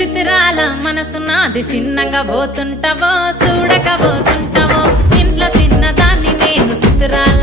చిత్రాల మనసు నాది చిన్నగా పోతుంటావో చూడక పోతుంటావో ఇంట్లో చిన్నదాన్ని నేను చిత్రాల